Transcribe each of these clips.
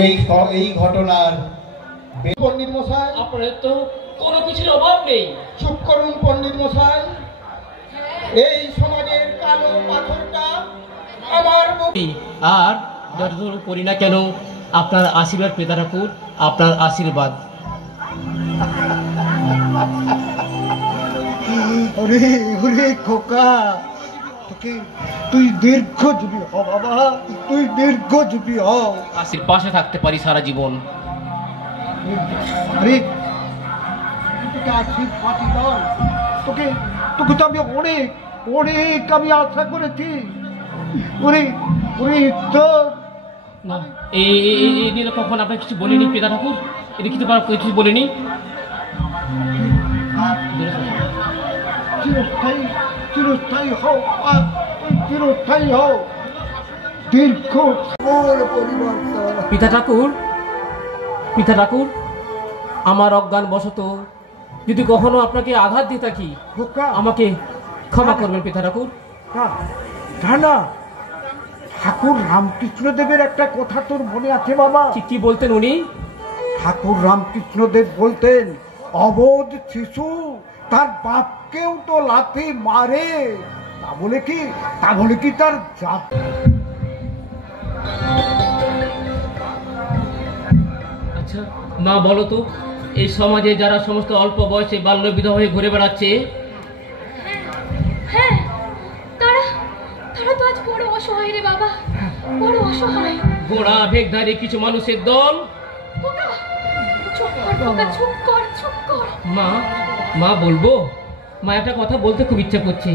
এই ঘটনার পণ্ডিত মশাই, আপনার তো কোনো কিছুর অভাব নেই। চুপ করুন পণ্ডিত মশাই। এই সমাজের কালো পাথরটা আমার আর যতদূর করি না কেন আপনার আশীর্বাদ পেতে ঠাকুর, আপনার আশীর্বাদ। ওরে ওরে খোকা, তোকে তুই দীর্ঘজীবী হ বাবা, তুই দীর্ঘজীবী হ। আশীর পাশে থাকতে পারি সারা জীবন। আরে তোকে আশীর্বাদ নয়, তোকে তোকে তো আমি অনেক অনেক আমি আশা করেছি। ওরে ওরে তো না, এই নিয়ে কখন আপনার কিছু বলিনি পেদা ঠাকুর, এটা কিন্তু কিছু বলিনি। চিরস্থায়ী চিরস্থায়ী হও, আর তুই চিরস্থায়ী হও, দীর্ঘ পরিবার। পিতা ঠাকুর, পিতা ঠাকুর, আমার অজ্ঞান বশত যদি কখনো আপনাকে আঘাত দিয়ে থাকি আমাকে ক্ষমা করবেন পিতা ঠাকুর। না, ঠাকুর রামকৃষ্ণদেবের একটা কথা তোর মনে আছে বাবা? কি বলতেন উনি? ঠাকুর রামকৃষ্ণদেব বলতেন, অবোধ শিশু তার বাপকেও তো লাথি মারে, তা বলে কি তার জাত? আচ্ছা মা, বলো তো, এই সমাজে যারা সমস্ত অল্প বয়সে বাল্য বিধবা হয়ে ঘুরে বেড়াচ্ছে, হ্যাঁ, তারা তো আজ বড় অসহায় রে বাবা, বড় অসহায়। গোড়া ভেগধারী কিছু মানুষের দল। চুপ কর। মা বলবো? মা একটা কথা বলতে খুব ইচ্ছা করছে।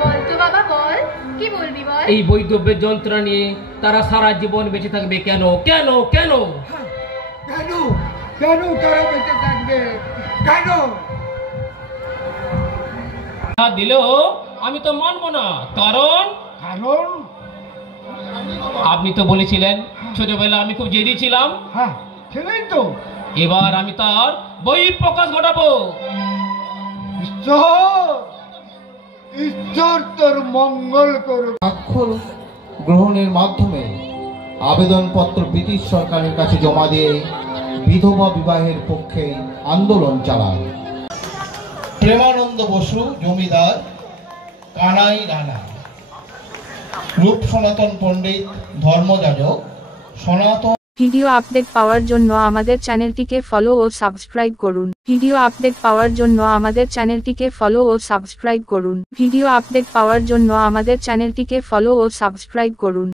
বল তো বাবা, বল, কি বলবি বল। এই বৈধব্যের যন্ত্রণা নিয়ে তারা সারা জীবন বেঁচে থাকবে কেন? কেন কেন কেন কেন তারা বেঁচে থাকবে কেন? দিলেও আমি তো মানবো না, কারণ আপনি তো বলেছিলেন ছোটবেলা আমি খুব জেদি ছিলাম। হ্যাঁ, ছেলেই তো। এবার আমি তার বই প্রকাশ ঘটাবো। ঈশ্বর তোর মঙ্গল করুক। স্বাক্ষর গ্রহণের মাধ্যমে আবেদনপত্র ব্রিটিশ সরকারের কাছে জমা দিয়ে বিধবা বিবাহের পক্ষে আন্দোলন চালান প্রেমানন্দ বসু জমিদার, কানাই রানা, রূপ সনাতন পণ্ডিত, ধর্মযাজক, সনাতন। ভিডিও আপডেট পাওয়ার জন্য আমাদের চ্যানেলটিকে ফলো ও সাবস্ক্রাইব করুন। ভিডিও আপডেট পাওয়ার জন্য আমাদের চ্যানেলটিকে ফলো ও সাবস্ক্রাইব করুন। ভিডিও আপডেট পাওয়ার জন্য আমাদের চ্যানেলটিকে ফলো ও সাবস্ক্রাইব করুন।